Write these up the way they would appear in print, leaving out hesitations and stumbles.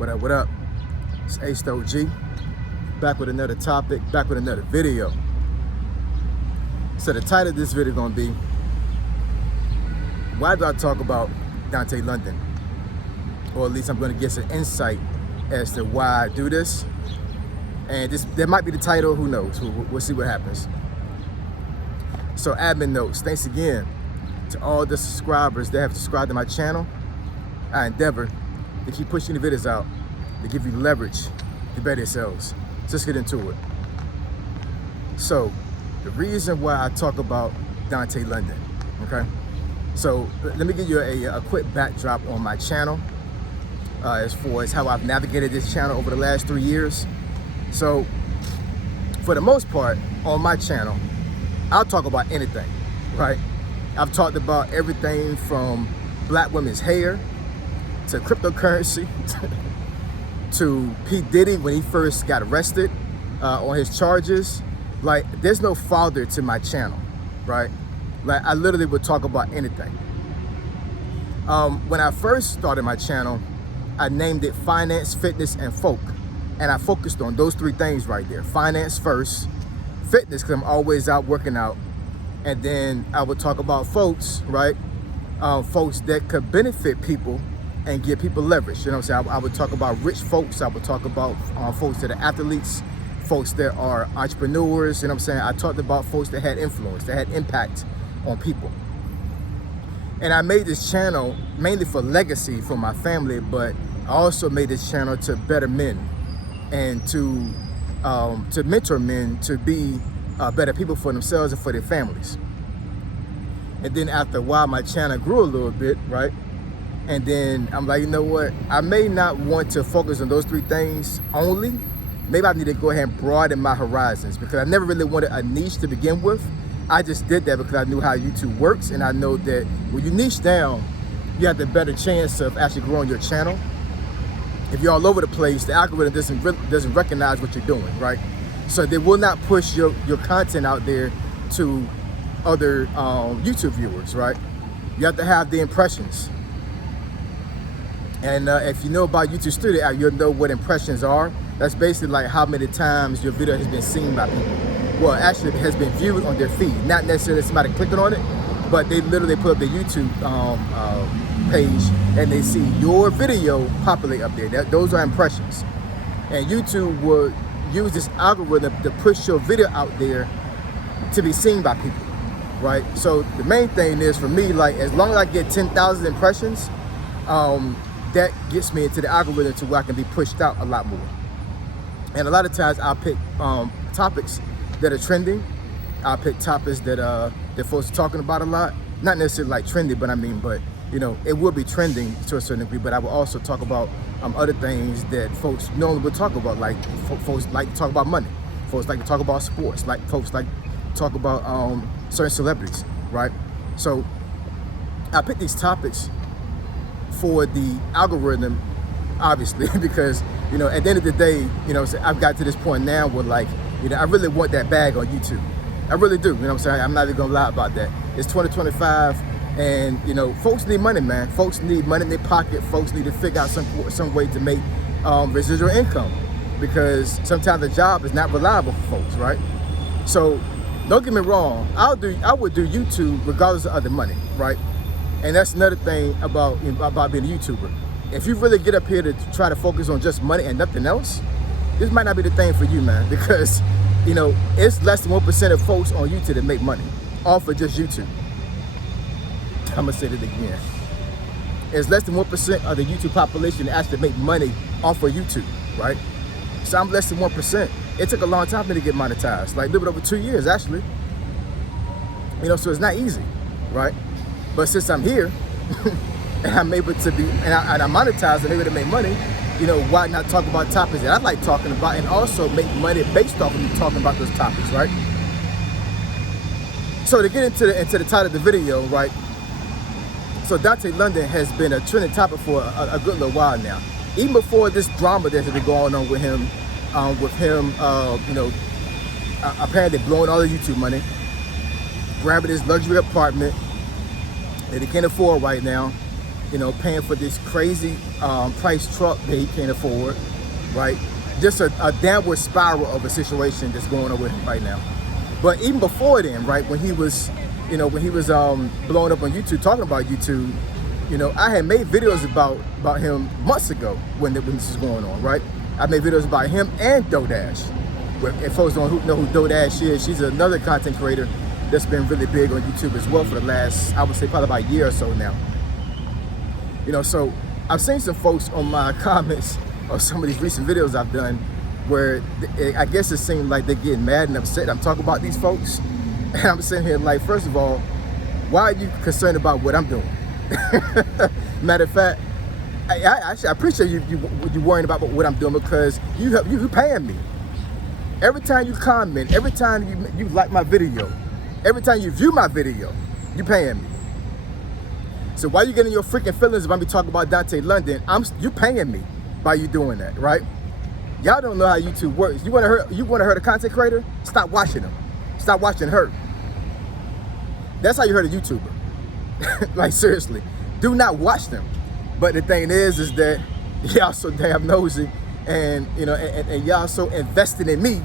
What up? It's Ace the OG, back with another topic, back with another video. So the title of this video gonna be, why do I talk about Dontay London? Or at least I'm gonna get some insight as to why I do this. And that might be the title, who knows? We'll see what happens. So admin notes, thanks again to all the subscribers that have subscribed to my channel. I endeavor to keep pushing the videos out to give you leverage to better yourselves. So let's get into it. So the reason why I talk about Dontay London, okay? So let me give you a quick backdrop on my channel as far as how I've navigated this channel over the last 3 years. So for the most part on my channel, I'll talk about anything, right? I've talked about everything from black women's hair to cryptocurrency to P. Diddy when he first got arrested on his charges. Like, there's no father to my channel, right? Like, I literally would talk about anything. When I first started my channel, I named it Finance, Fitness, and Folk. And I focused on those three things right there. Finance first, fitness, because I'm always out working out. And then I would talk about folks, right? Folks that could benefit people and give people leverage. You know what I'm saying? I would talk about rich folks. I would talk about folks that are athletes, folks that are entrepreneurs. You know what I'm saying? I talked about folks that had influence, that had impact on people. And I made this channel mainly for legacy for my family, but I also made this channel to better men and to mentor men to be better people for themselves and for their families. And then after a while, my channel grew a little bit, right? And then I'm like, you know what? I may not want to focus on those three things only. Maybe I need to go ahead and broaden my horizons, because I never really wanted a niche to begin with. I just did that because I knew how YouTube works, and I know that when you niche down, you have the better chance of actually growing your channel. If you're all over the place, the algorithm doesn't recognize what you're doing, right? So they will not push your content out there to other YouTube viewers, right? You have to have the impressions. And if you know about YouTube Studio, you'll know what impressions are. That's basically like how many times your video has been seen by people. Well, actually, it has been viewed on their feed. Not necessarily somebody clicking on it, but they literally put up the YouTube page and they see your video populate up there. Those are impressions. And YouTube will use this algorithm to push your video out there to be seen by people, right? So the main thing is for me, like, as long as I get 10,000 impressions, that gets me into the algorithm to where I can be pushed out a lot more. And a lot of times I'll pick topics that are trending. I'll pick topics that folks are talking about a lot. Not necessarily like trendy, but you know, it will be trending to a certain degree, but I will also talk about other things that folks normally would talk about. Like folks like to talk about money. Folks like to talk about sports. Like folks like to talk about certain celebrities, right? So I pick these topics for the algorithm, obviously, because, you know, at the end of the day, you know, I've got to this point now where, like, you know, I really want that bag on YouTube. I really do, you know what I'm saying? I'm not even gonna lie about that. It's 2025, and, you know, folks need money, man. Folks need money in their pocket. Folks need to figure out some way to make residual income, because sometimes the job is not reliable for folks, right? So don't get me wrong, I would do YouTube regardless of the money, right? And that's another thing about being a YouTuber. If you really get up here to try to focus on just money and nothing else, this might not be the thing for you, man, because, you know, it's less than 1% of folks on YouTube that make money off of just YouTube. I'm gonna say that again. It's less than 1% of the YouTube population that actually make money off of YouTube, right? So I'm less than 1%. It took a long time for me to get monetized, like a little bit over 2 years, actually. You know, so it's not easy, right? But since I'm here and I'm able to be, and I monetize and able to make money, you know, why not talk about topics that I like talking about and also make money based off of me talking about those topics, right? So to get into the title of the video, right? So Dontay London has been a trending topic for a good little while now. Even before this drama that's been going on with him, you know, apparently blowing all the YouTube money, grabbing his luxury apartment that he can't afford right now, you know, paying for this crazy price truck that he can't afford, right? Just a downward spiral of a situation that's going on with him right now. But even before then, right, when he was, you know, blowing up on YouTube, talking about YouTube, you know, I had made videos about him months ago when this was going on, right? I made videos about him and DoDash. If folks don't know who DoDash is, she's another content creator that's been really big on YouTube as well for the last, I would say, probably about a year or so now. You know, so I've seen some folks on my comments of some of these recent videos I've done where I guess it seemed like they're getting mad and upset. I'm talking about these folks, and I'm sitting here like, first of all, why are you concerned about what I'm doing? Matter of fact, I appreciate you worrying about what I'm doing, because you paying me. Every time you comment, every time you like my video, every time you view my video, you paying me. So why you getting your freaking feelings if I be talking about Dontay London? You paying me by you doing that, right? Y'all don't know how YouTube works. You want to hurt a content creator? Stop watching them. Stop watching her. That's how you hurt a YouTuber. Like, seriously, do not watch them. But the thing is that y'all so damn nosy, and you know, and y'all so invested in me,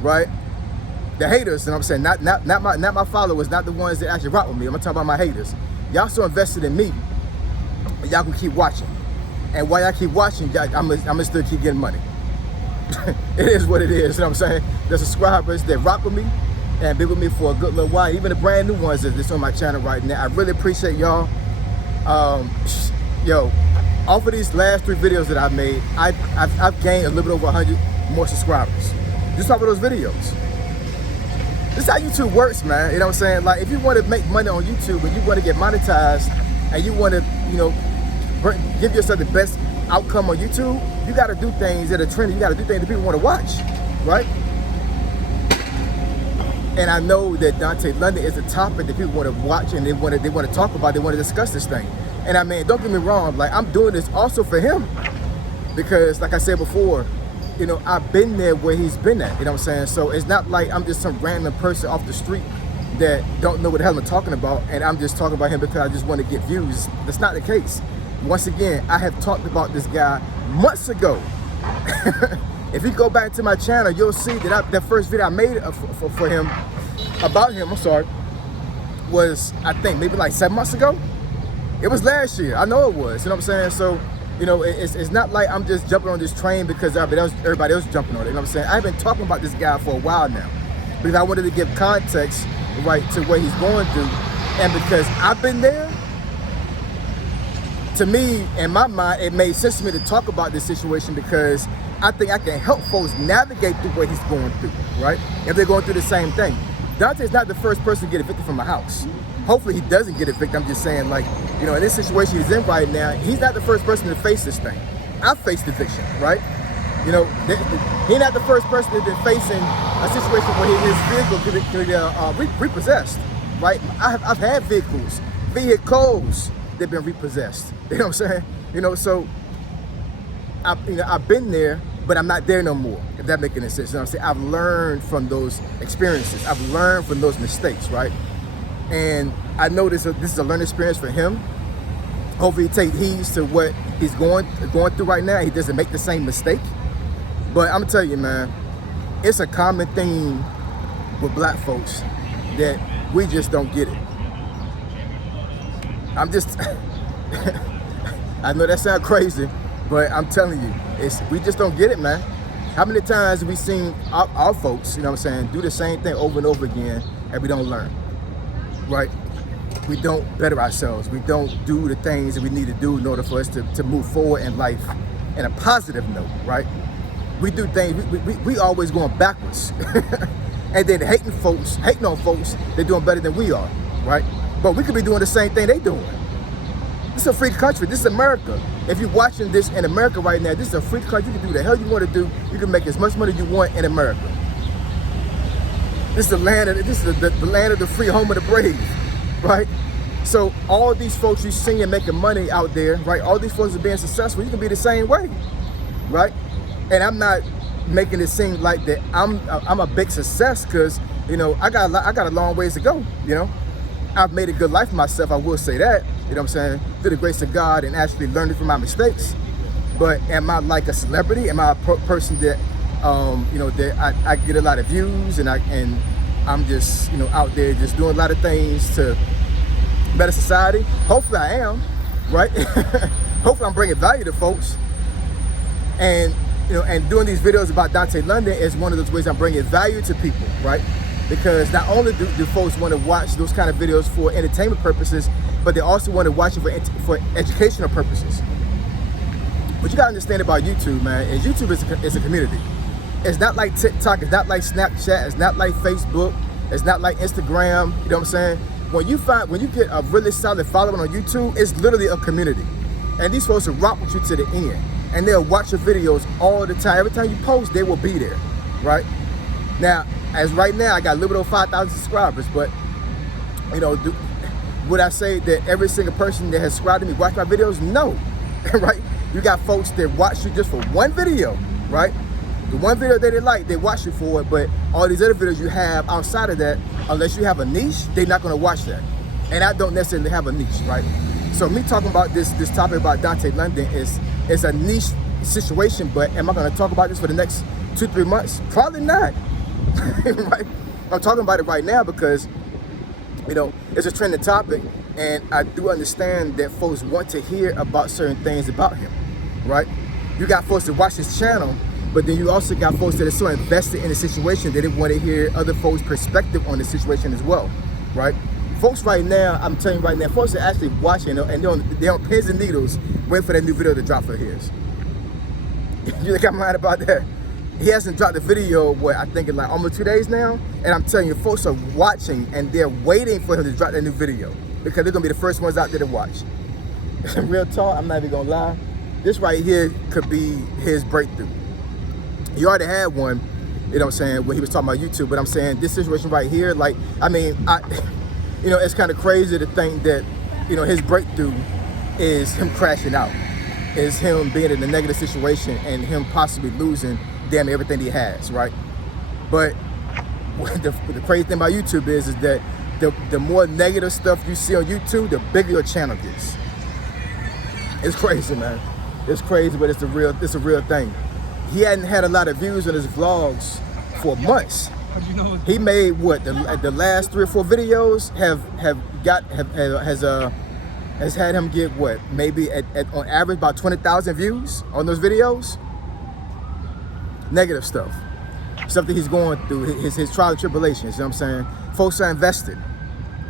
right? The haters, and I'm saying not my followers, not the ones that actually rock with me. I'm talking about my haters. Y'all so invested in me, y'all can keep watching. And while y'all keep watching, I'm gonna still keep getting money. It is what it is, you know what I'm saying? The subscribers that rock with me and been with me for a good little while, even the brand new ones that's on my channel right now, I really appreciate y'all. Yo, off of these last 3 videos that I've made, I've gained a little bit over 100 more subscribers just off of those videos. This is how YouTube works, man. You know what I'm saying? Like, if you want to make money on YouTube and you want to get monetized and you want to, you know, give yourself the best outcome on YouTube, you got to do things that are trendy. You got to do things that people want to watch, right? And I know that Dontay London is a topic that people want to watch and they want to talk about. They want to discuss this thing. And I mean, don't get me wrong. Like, I'm doing this also for him because, like I said before, you know, I've been there where he's been at. You know what I'm saying? So it's not like I'm just some random person off the street that don't know what the hell I'm talking about, and I'm just talking about him because I just want to get views. That's not the case. Once again, I have talked about this guy months ago. If you go back to my channel, you'll see that that first video I made for him, about him, I'm sorry, was, I think, maybe like 7 months ago. It was last year. I know it was. You know what I'm saying? So, you know, it's not like I'm just jumping on this train because everybody else jumping on it. You know what I'm saying? I've been talking about this guy for a while now because I wanted to give context, right, to what he's going through. And because I've been there, to me, in my mind, it made sense to me to talk about this situation because I think I can help folks navigate through what he's going through, right? If they're going through the same thing. Dontay's not the first person to get evicted from a house. Hopefully he doesn't get evicted. I'm just saying, like, you know, in this situation he's in right now, he's not the first person to face this thing. I've faced eviction, right? You know, he's not the first person that's been facing a situation where his vehicle could be repossessed, right? I've had vehicles that have been repossessed. You know what I'm saying? You know, so I've been there, but I'm not there no more, if that makes any sense. You know what I'm saying? I've learned from those experiences. I've learned from those mistakes, right? And I know this is a learning experience for him. Hopefully he take heed to what he's going through right now. He doesn't make the same mistake. But I'm gonna tell you, man, it's a common theme with black folks that we just don't get it. I'm just, I know that sounds crazy, but I'm telling you, we just don't get it, man. How many times have we seen our folks, you know what I'm saying, do the same thing over and over again and we don't learn, right? We don't better ourselves. We don't do the things that we need to do in order for us to move forward in life in a positive note, right? We do things, we always going backwards. And then hating on folks, they're doing better than we are, right? But we could be doing the same thing they doing. This is a free country. This is America. If you're watching this in America right now, this is a free country. You can do the hell you want to do. You can make as much money you want in America. This is the land of the land of the free, home of the brave, right? So all these folks you see and making money out there, right? All these folks are being successful. You can be the same way, right? And I'm not making it seem like that I'm a big success because, you know, I got a long ways to go. You know, I've made a good life for myself. I will say that. you know what I'm saying, through the grace of God and actually learning from my mistakes. But am I like a celebrity? Am I a person that, you know, that I get a lot of views and I'm just, you know, out there just doing a lot of things to better society? Hopefully I am, right? Hopefully I'm bringing value to folks. And, you know, and doing these videos about Dontay London is one of those ways I'm bringing value to people, right? Because not only do folks want to watch those kind of videos for entertainment purposes, but they also want to watch it for educational purposes. What you gotta understand about YouTube, man, is YouTube is a community. It's not like TikTok, it's not like Snapchat, it's not like Facebook, it's not like Instagram, you know what I'm saying? When you get a really solid following on YouTube, it's literally a community. And these folks will rock with you to the end. And they'll watch your videos all the time. Every time you post, they will be there, right? Now, as right now, I got a little bit over 5,000 subscribers, but, you know, would I say that every single person that has subscribed to me watch my videos? No, right? You got folks that watch you just for one video, right? The one video that they like, they watch you for it, but all these other videos you have outside of that, unless you have a niche, they're not gonna watch that. And I don't necessarily have a niche, right? So me talking about this topic about Dontay London is a niche situation, but am I gonna talk about this for the next 2-3 months? Probably not, right? I'm talking about it right now because, you know, it's a trending topic, and I do understand that folks want to hear about certain things about him, right? You got folks that watch his channel, but then you also got folks that are so invested in the situation that they want to hear other folks' perspective on the situation as well, right? Folks right now, I'm telling you right now, folks are actually watching and they're on pins and needles waiting for that new video to drop for his. You think I'm lying about that? He hasn't dropped the video, what, I think in like almost 2 days now, and I'm telling you, folks are watching and they're waiting for him to drop that new video because they're gonna be the first ones out there to watch. Real talk, I'm not even gonna lie. This right here could be his breakthrough. He already had one, you know what I'm saying, when he was talking about YouTube, but I'm saying this situation right here, like, I mean, you know, it's kind of crazy to think that, you know, his breakthrough is him crashing out, is him being in a negative situation and him possibly losing damn everything he has, right? But the crazy thing about YouTube is that the more negative stuff you see on YouTube, the bigger your channel gets. It's crazy, man. It's crazy, but it's a real thing. He hadn't had a lot of views on his vlogs for months. He made what the last 3 or 4 videos has had him get what, maybe on average about 20,000 views on those videos. Negative stuff that he's going through, his trial and tribulations. You know what I'm saying? Folks are invested.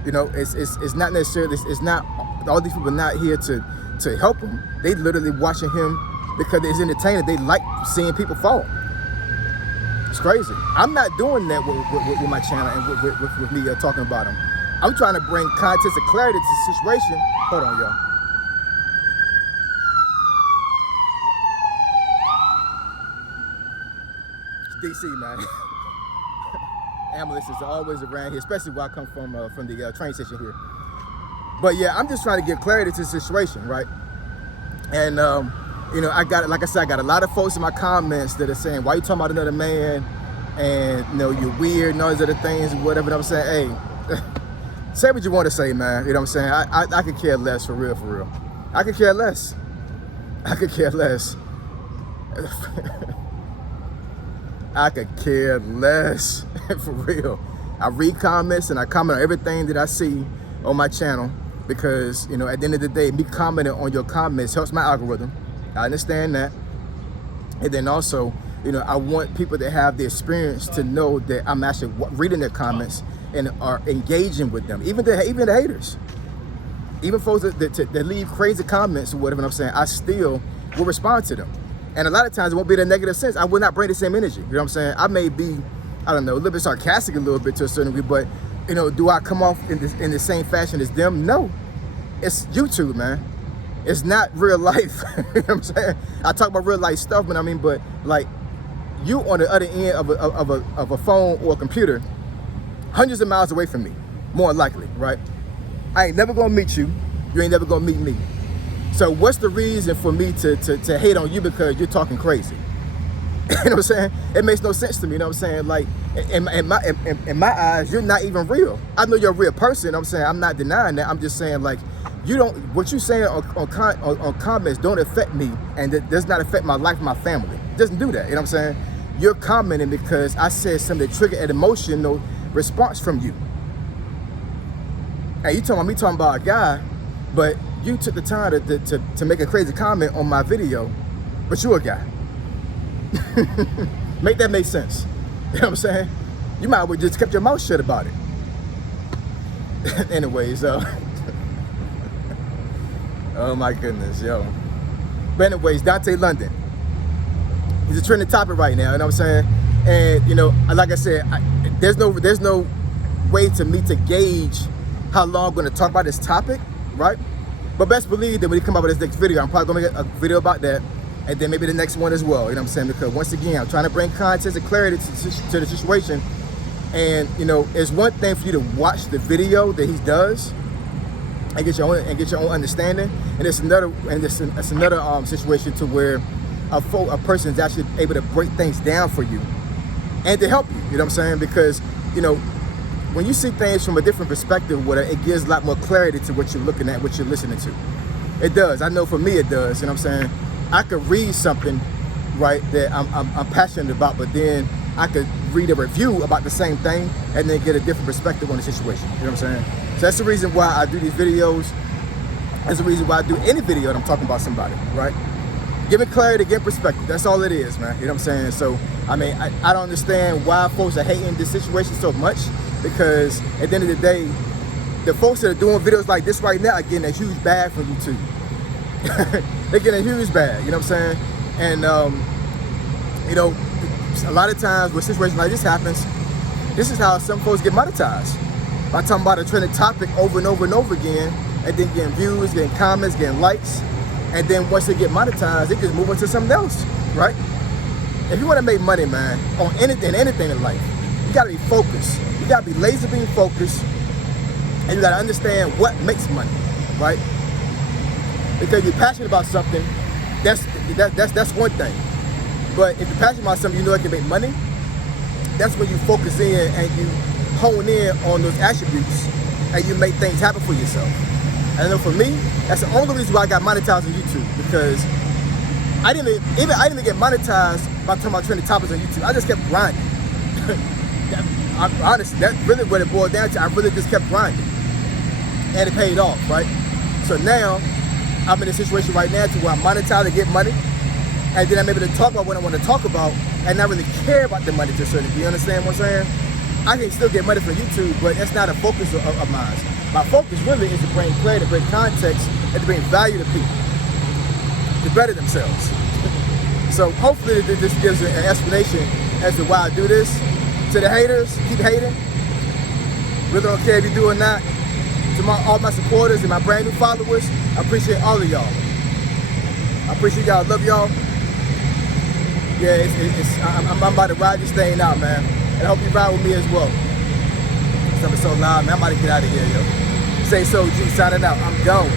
You know, it's not necessarily, it's not, all these people are not here to help him. They literally watching him because it's entertaining. They like seeing people fall. It's crazy. I'm not doing that with my channel and with me talking about him. I'm trying to bring context and clarity to the situation. Hold on, y'all. It's DC, man. Ambulances are always around here, especially where I come from the train station here. But yeah, I'm just trying to get clarity to the situation, right? And you know, like I said, I got a lot of folks in my comments that are saying, "Why you talking about another man?" And you know, you're weird and all these other things and whatever. And I'm saying, hey, say what you want to say, man. You know what I'm saying? I could care less, for real. I could care less. I could care less. I could care less, for real. I read comments and I comment on everything that I see on my channel because, you know, at the end of the day, me commenting on your comments helps my algorithm. I understand that. And then also, you know, I want people that have the experience to know that I'm actually reading their comments and are engaging with them. Even the haters, even folks that leave crazy comments or whatever, I'm saying, I still will respond to them. And a lot of times it won't be in a negative sense. I will not bring the same energy. You know what I'm saying? I may be, I don't know, a little bit sarcastic a little bit to a certain degree, but, you know, do I come off in the same fashion as them? No. It's YouTube, man. It's not real life. You know what I'm saying? I talk about real life stuff, but I mean, but like, you on the other end of a phone or a computer, hundreds of miles away from me, more likely, right? I ain't never gonna meet you. You ain't never gonna meet me. So what's the reason for me to hate on you because you're talking crazy? You know what I'm saying? It makes no sense to me. You know what I'm saying? Like, in my eyes, you're not even real. I know you're a real person. You know what I'm saying? I'm not denying that. I'm just saying, like, you don't, what you're saying on comments don't affect me, and it does not affect my life and my family. It doesn't do that, you know what I'm saying? You're commenting because I said something that triggered an emotional response from you. Hey, you talking about a guy, but you took the time to make a crazy comment on my video, but you're a guy. Make that make sense. You know what I'm saying? You might have just kept your mouth shut about it. Anyways, oh my goodness, yo. But anyways, Dontay London. He's a trending topic right now, you know what I'm saying? And, you know, like I said, there's no way to me to gauge how long I'm gonna talk about this topic, right? But best believe that when he come up with this next video, I'm probably gonna make a video about that, and then maybe the next one as well, you know what I'm saying? Because once again, I'm trying to bring context and clarity to the situation. And, you know, it's one thing for you to watch the video that he does and get your own understanding, and it's another situation to where a person is actually able to break things down for you and to help you. You know what I'm saying? Because, you know, when you see things from a different perspective, it gives a lot more clarity to what you're looking at, what you're listening to. It does. I know for me it does. You know what I'm saying? I could read something, right, that I'm passionate about, but then I could read a review about the same thing and then get a different perspective on the situation. You know what I'm saying? So that's the reason why I do these videos. That's the reason why I do any video that I'm talking about somebody, right? Giving clarity, giving perspective. That's all it is, man. You know what I'm saying? So, I mean, I don't understand why folks are hating this situation so much, because at the end of the day, the folks that are doing videos like this right now are getting a huge bag from YouTube. They're getting a huge bag, you know what I'm saying? And, you know, a lot of times when situations like this happens, this is how some folks get monetized. By talking about a trending topic over and over and over again, and then getting views, getting comments, getting likes, and then once they get monetized, they just move on to something else, right? If you want to make money, man, on anything in life, you got to be focused. You got to be laser beam focused, and you got to understand what makes money, right? Because you're passionate about something, that's one thing. But if you're passionate about something, you know it can make money, that's when you focus in and you hone in on those attributes and you make things happen for yourself. And I know for me, that's the only reason why I got monetized on YouTube, because I didn't even get monetized by talking about trending topics on YouTube. I just kept grinding. Honestly, that's really what it boiled down to. I really just kept grinding, and it paid off, right? So now I'm in a situation right now to where I'm monetized to get money, and then I'm able to talk about what I want to talk about and not really care about the money to a certain degree. You understand what I'm saying? I can still get money from YouTube, but that's not a focus of mine. My focus really is to bring clarity, to bring context, and to bring value to people, to better themselves. So hopefully this gives an explanation as to why I do this. To the haters, keep hating. Really don't care if you do or not. To all my supporters and my brand new followers, I appreciate all of y'all. I appreciate y'all. I love y'all. Yeah, I'm about to ride this thing out, man. And I hope you ride with me as well. Something so loud, man. I'm about to get out of here, yo. Say so, G, signing out. I'm gone.